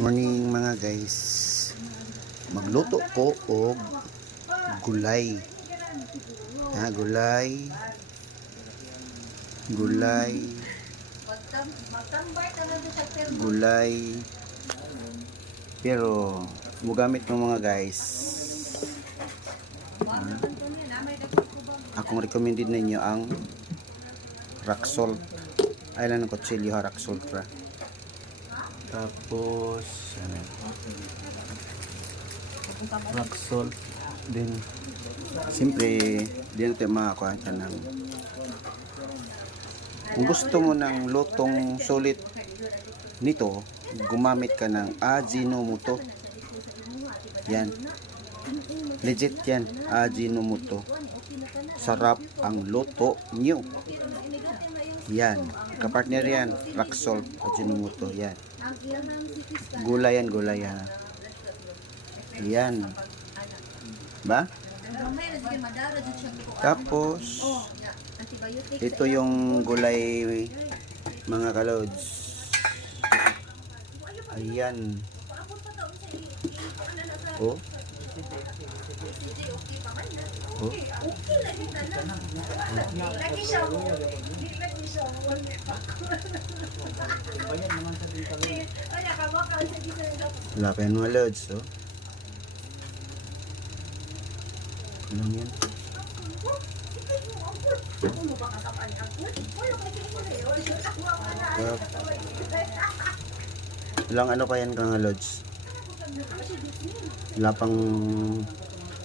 Morning mga guys. Magluto ko og gulay. Gulay. Pero mugamit ng mga guys. Akong recommended ninyo ang rock salt. Ay lang ng kutsilyo rock salt ra. Tapos rock salt din. Siyempre din natin makakuha ka ng, kung gusto mo ng lutong sulit nito, gumamit ka ng Ajinomoto. Yan, legit yan, Ajinomoto. Sarap ang luto nyo. Yan, kapartner yan, rock salt, Ajinomoto. Yan, gulay yan. Yan ba? Tapos ito yung gulay mga kalods. Ayan. Oh. Wala pa yan mga lods. Oh. Ano yan? Ilang ano pa yan mga lods? Wala pang,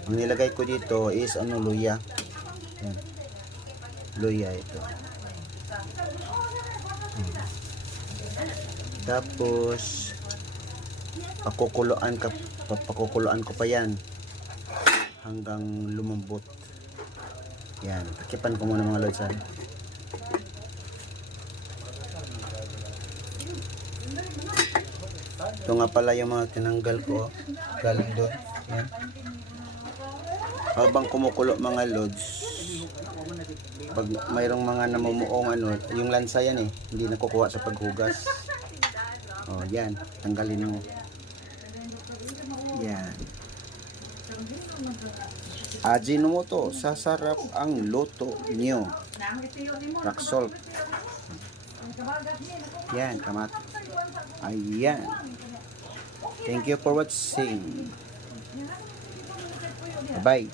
ang nilagay ko dito is luya. Yan. Luya ito. Tapos pakukuluan ko pa yan hanggang lumambot. Yan, takipan ko muna mga lods. Ito nga pala yung mga tinanggal ko galing doon. Yan. Habang kumukulo mga lods, pag mayroong mga namumuong yung lansa yan hindi nakukuha sa paghugas. Oh, yan, tanggalin mo. Yan. Ajinomoto, sasarap ang luto nyo. Rock salt. Yan, kamat. Ayan. Thank you for watching. Bye.